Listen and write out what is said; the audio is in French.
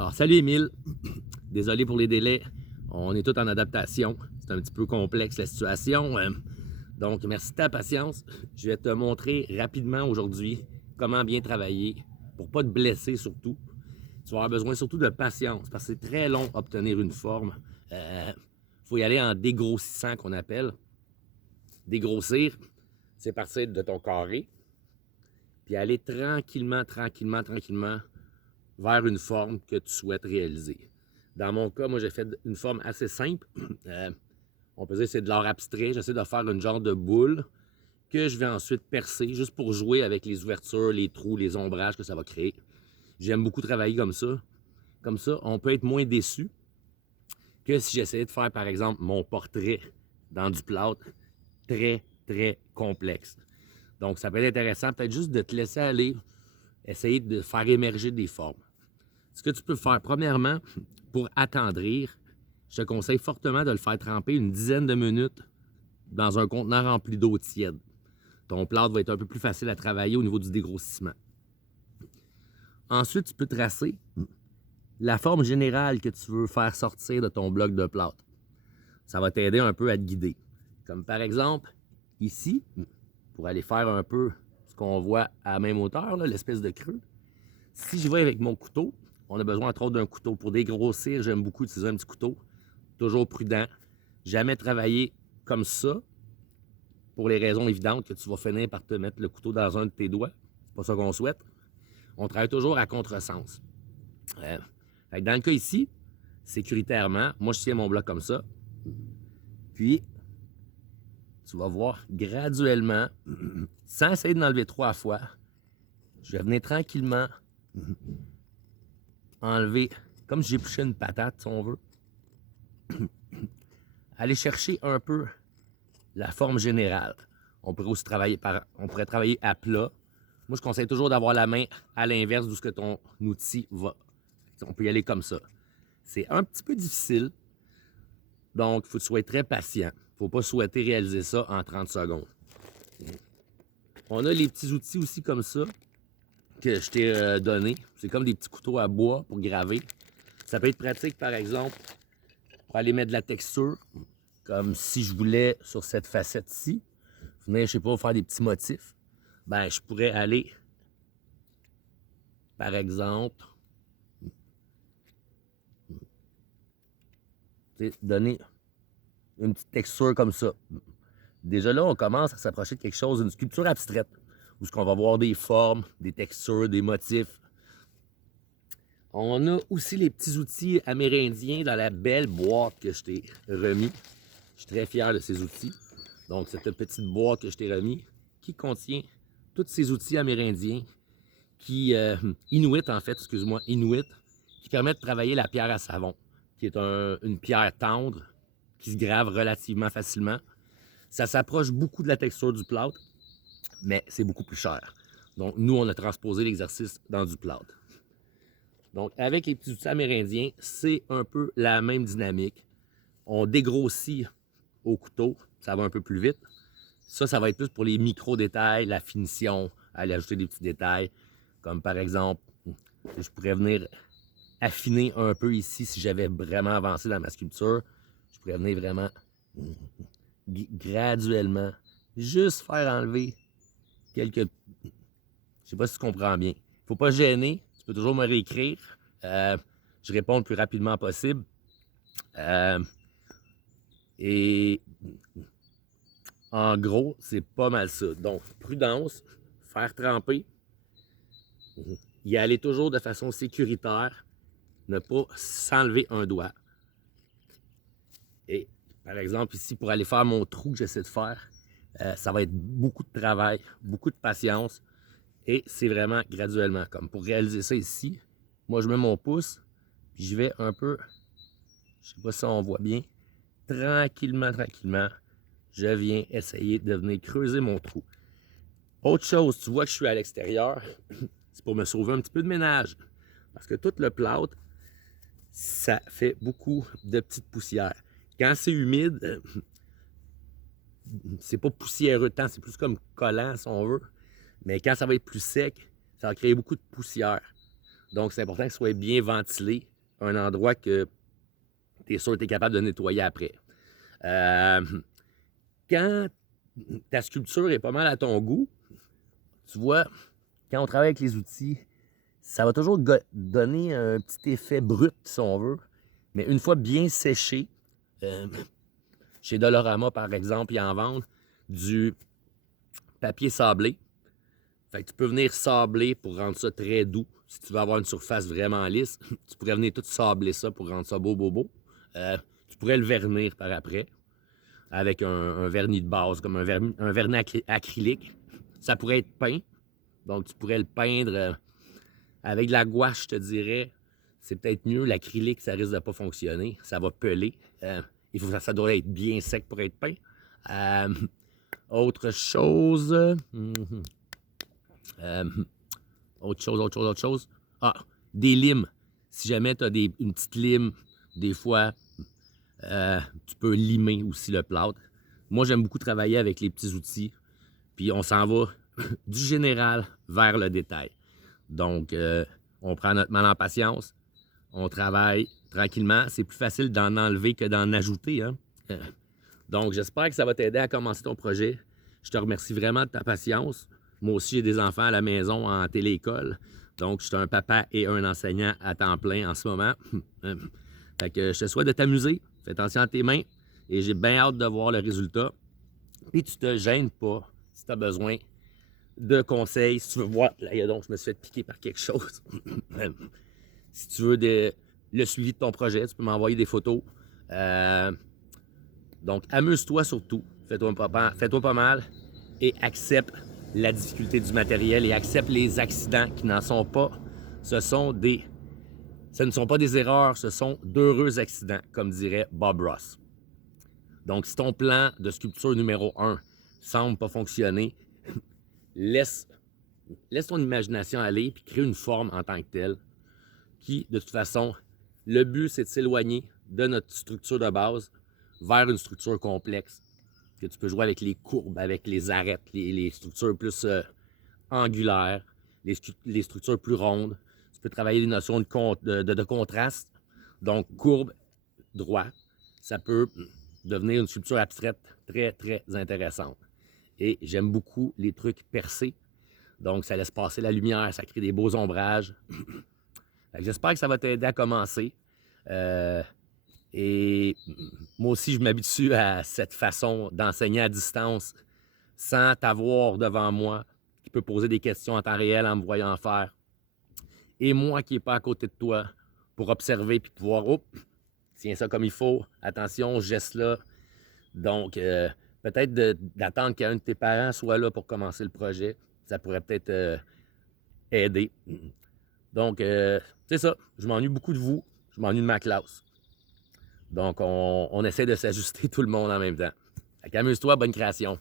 Alors, salut Émile, désolé pour les délais, on est tous en adaptation, c'est un petit peu complexe la situation, donc merci de ta patience. Je vais te montrer rapidement aujourd'hui comment bien travailler pour ne pas te blesser surtout. Tu vas avoir besoin surtout de patience parce que c'est très long obtenir une forme. Faut y aller en dégrossissant qu'on appelle. Dégrossir, c'est partir de ton carré, puis aller tranquillement vers une forme que tu souhaites réaliser. Dans mon cas, moi, j'ai fait une forme assez simple. On peut dire que c'est de l'art abstrait. J'essaie de faire une genre de boule que je vais ensuite percer juste pour jouer avec les ouvertures, les trous, les ombrages que ça va créer. J'aime beaucoup travailler comme ça. Comme ça, on peut être moins déçu que si j'essayais de faire, par exemple, mon portrait dans du plâtre très complexe. Donc, ça peut être intéressant peut-être juste de te laisser aller, essayer de faire émerger des formes. Ce que tu peux faire, premièrement, pour attendrir, je te conseille fortement de le faire tremper une dizaine de minutes dans un conteneur rempli d'eau tiède. Ton plâtre va être un peu plus facile à travailler au niveau du dégrossissement. Ensuite, tu peux tracer la forme générale que tu veux faire sortir de ton bloc de plâtre. Ça va t'aider un peu à te guider. Comme par exemple, ici, pour aller faire un peu ce qu'on voit à la même hauteur, l'espèce de creux. Si je vais avec mon couteau, on a besoin entre autres d'un couteau. Pour dégrossir, j'aime beaucoup utiliser un petit couteau. Toujours prudent. Jamais travailler comme ça, pour les raisons évidentes que tu vas finir par te mettre le couteau dans un de tes doigts. C'est pas ça qu'on souhaite. On travaille toujours à contresens. Dans le cas ici, sécuritairement, moi je tiens mon bloc comme ça. Puis, tu vas voir graduellement, sans essayer de l'enlever 3 fois, je vais venir tranquillement enlever, comme si j'épluchais une patate, si on veut. Aller chercher un peu la forme générale. On pourrait aussi travailler à plat. Moi, je conseille toujours d'avoir la main à l'inverse d'où ce que ton outil va. On peut y aller comme ça. C'est un petit peu difficile, donc il faut que tu sois très patient. Il ne faut pas souhaiter réaliser ça en 30 secondes. On a les petits outils aussi comme ça que je t'ai donné. C'est comme des petits couteaux à bois pour graver. Ça peut être pratique, par exemple, pour aller mettre de la texture, comme si je voulais, sur cette facette-ci, venir, je sais pas, faire des petits motifs. Ben, je pourrais aller, par exemple, donner une petite texture comme ça. Déjà là, on commence à s'approcher de quelque chose, d'une sculpture abstraite, où on va voir des formes, des textures, des motifs. On a aussi les petits outils amérindiens dans la belle boîte que je t'ai remis. Je suis très fier de ces outils. Donc, cette petite boîte que je t'ai remis qui contient tous ces outils amérindiens Inuit en fait, excuse-moi, Inuit, qui permettent de travailler la pierre à savon, qui est une pierre tendre qui se grave relativement facilement. Ça s'approche beaucoup de la texture du plâtre, mais c'est beaucoup plus cher. Donc, nous, on a transposé l'exercice dans du plâtre. Donc, avec les petits outils amérindiens, c'est un peu la même dynamique. On dégrossit au couteau, ça va un peu plus vite. Ça va être plus pour les micro-détails, la finition, aller ajouter des petits détails. Comme par exemple, je pourrais venir affiner un peu ici si j'avais vraiment avancé dans ma sculpture. Je pourrais venir vraiment graduellement juste faire enlever quelques... Je sais pas si tu comprends bien. Faut pas gêner. Tu peux toujours me réécrire. Je réponds le plus rapidement possible. Et en gros, c'est pas mal ça. Donc, prudence, faire tremper, y aller toujours de façon sécuritaire, ne pas s'enlever un doigt. Et par exemple, ici, pour aller faire mon trou que j'essaie de faire, ça va être beaucoup de travail, beaucoup de patience, et c'est vraiment graduellement. Comme pour réaliser ça ici, moi je mets mon pouce, puis je vais un peu, je sais pas si on voit bien, tranquillement, je viens essayer de venir creuser mon trou. Autre chose, tu vois que je suis à l'extérieur, c'est pour me sauver un petit peu de ménage. Parce que tout le plâtre, ça fait beaucoup de petites poussières. Quand c'est humide, c'est pas poussiéreux tant, c'est plus comme collant si on veut. Mais quand ça va être plus sec, ça va créer beaucoup de poussière. Donc, c'est important que ce soit bien ventilé, un endroit que tu es sûr que tu es capable de nettoyer après. Quand ta sculpture est pas mal à ton goût, tu vois, quand on travaille avec les outils, ça va toujours donner un petit effet brut, si on veut. Mais une fois bien séché, chez Dolorama, par exemple, ils en vendent du papier sablé. Fait que tu peux venir sabler pour rendre ça très doux. Si tu veux avoir une surface vraiment lisse, tu pourrais venir tout sabler ça pour rendre ça beau, beau, beau. Tu pourrais le vernir par après avec un vernis de base, comme un vernis acrylique. Ça pourrait être peint. Donc, tu pourrais le peindre avec de la gouache, je te dirais. C'est peut-être mieux. L'acrylique, ça risque de pas fonctionner. Ça va peler. Il faut ça doit être bien sec pour être peint. Autre chose. Autre chose. Ah, des limes. Si jamais tu as une petite lime, des fois, tu peux limer aussi le plâtre. Moi, j'aime beaucoup travailler avec les petits outils. Puis on s'en va du général vers le détail. Donc, on prend notre mal en patience. On travaille tranquillement. C'est plus facile d'en enlever que d'en ajouter. Hein? Donc, j'espère que ça va t'aider à commencer ton projet. Je te remercie vraiment de ta patience. Moi aussi, j'ai des enfants à la maison en téléécole. Donc, je suis un papa et un enseignant à temps plein en ce moment. Fait que je te souhaite de t'amuser. Fais attention à tes mains. Et j'ai bien hâte de voir le résultat. Puis, tu te gênes pas si tu as besoin de conseils. Si tu veux voir... Là, donc, je me suis fait piquer par quelque chose. Si tu veux le suivi de ton projet, tu peux m'envoyer des photos. Donc, amuse-toi surtout. Fais-toi pas mal et accepte la difficulté du matériel et accepte les accidents qui n'en sont pas. Ce ne sont pas des erreurs, ce sont d'heureux accidents, comme dirait Bob Ross. Donc, si ton plan de sculpture numéro 1 semble pas fonctionner, laisse ton imagination aller puis crée une forme en tant que telle qui, de toute façon, le but, c'est de s'éloigner de notre structure de base vers une structure complexe, que tu peux jouer avec les courbes, avec les arêtes, les structures plus angulaires, les structures plus rondes. Tu peux travailler les notions de contraste. Donc, courbe, droit, ça peut devenir une sculpture abstraite très, très intéressante. Et j'aime beaucoup les trucs percés. Donc, ça laisse passer la lumière, ça crée des beaux ombrages. J'espère que ça va t'aider à commencer. Et moi aussi, je m'habitue à cette façon d'enseigner à distance sans t'avoir devant moi, qui peut poser des questions en temps réel en me voyant faire. Et moi qui n'ai pas à côté de toi pour observer puis pouvoir, oh, tiens ça comme il faut, attention, geste là. Donc, peut-être d'attendre qu'un de tes parents soit là pour commencer le projet. Ça pourrait peut-être aider. Donc, c'est ça. Je m'ennuie beaucoup de vous. Je m'ennuie de ma classe. Donc, on essaie de s'ajuster tout le monde en même temps. Fait qu'amuse-toi, bonne création.